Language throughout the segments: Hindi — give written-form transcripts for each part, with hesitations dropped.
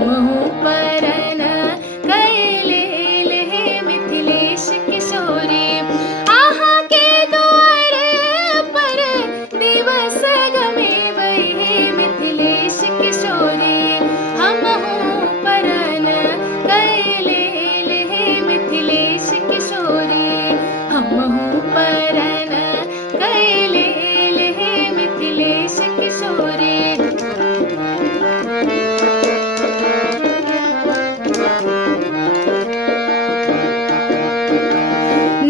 हमहु परन कैलेल हे मिथिलेश किशोरी। आहा के द्वार पर दिवस गमे हे मिथिलेश किशोरी। हमहु परन कैलेल हे मिथिलेश किशोरी। हमहु परन कैलेल हे मिथिलेश किशोरी।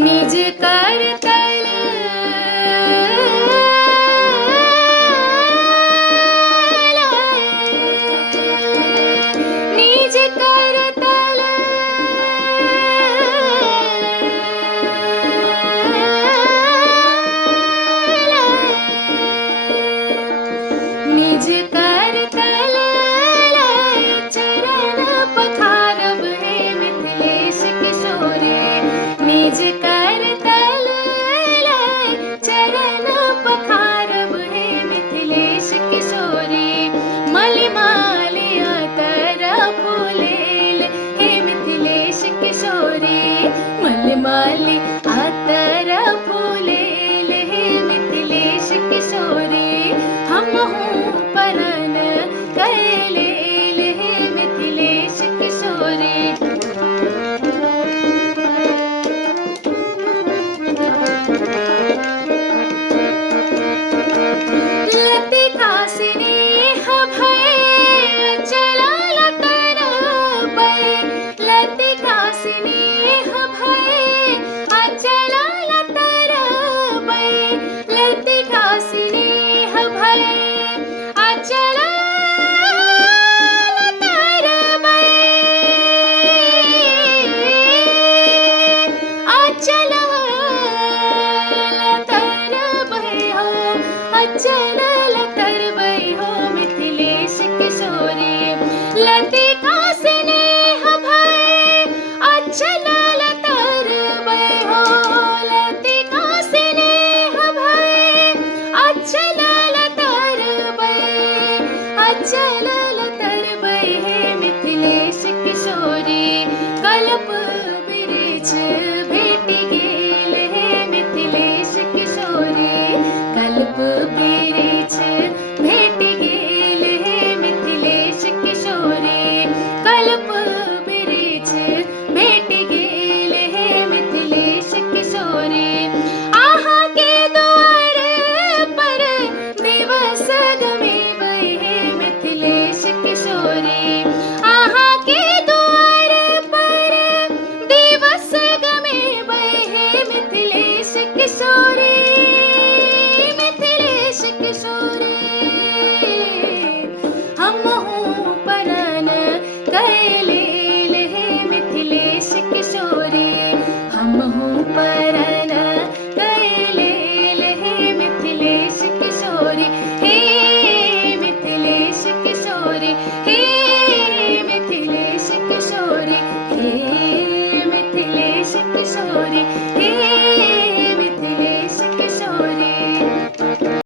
निज कर तल निज कर तल निज कर तल चरण पखारब हे मिथिलेश किशोरी। निज कर तल चरण पखारब हे मिथिलेश किशोरी। मलिमाली अतर फूलेल हे मिथिलेश किशोरी। मलिमाली अतर फूलेल हे मिथिलेश किशोरी। हमहु परन कैलेल हे मिथिलेश किशोरी। लतिका स्नेह भय चला लतर बय। लतिका स्नेह भय चला लतर बय। लतिका स्नेह भय चला लतर बय। अचल लतर बय हो अचल लतर बय हो मिथिलेश किशोरी। लतिका स्नेह भय अचल लतर बय हो। लतिका स्नेह भय अचल लतर बय। अचल लतर बय हे मिथिलेश किशोरी। कल्प वृक्ष भेट गेल हे मिथिलेश किशोरी। कल्प वृक्ष भेट गेल हे मिथिलेश किशोरी। कल्प वृक्ष भेट गेल हे मिथिलेश किशोरी। आहा के द्वार पर दिवस गमे हे मिथिलेश किशोरी। आहा के द्वार पर दिवस गमे हे मिथिलेश किशोरी। मिथिलेश किशोरी। हमहु परन कैलेल हे मिथिलेश किशोरी। हमहु परन कैलेल हे मिथिलेश किशोरी। हे मिथिलेश किशोरी। हे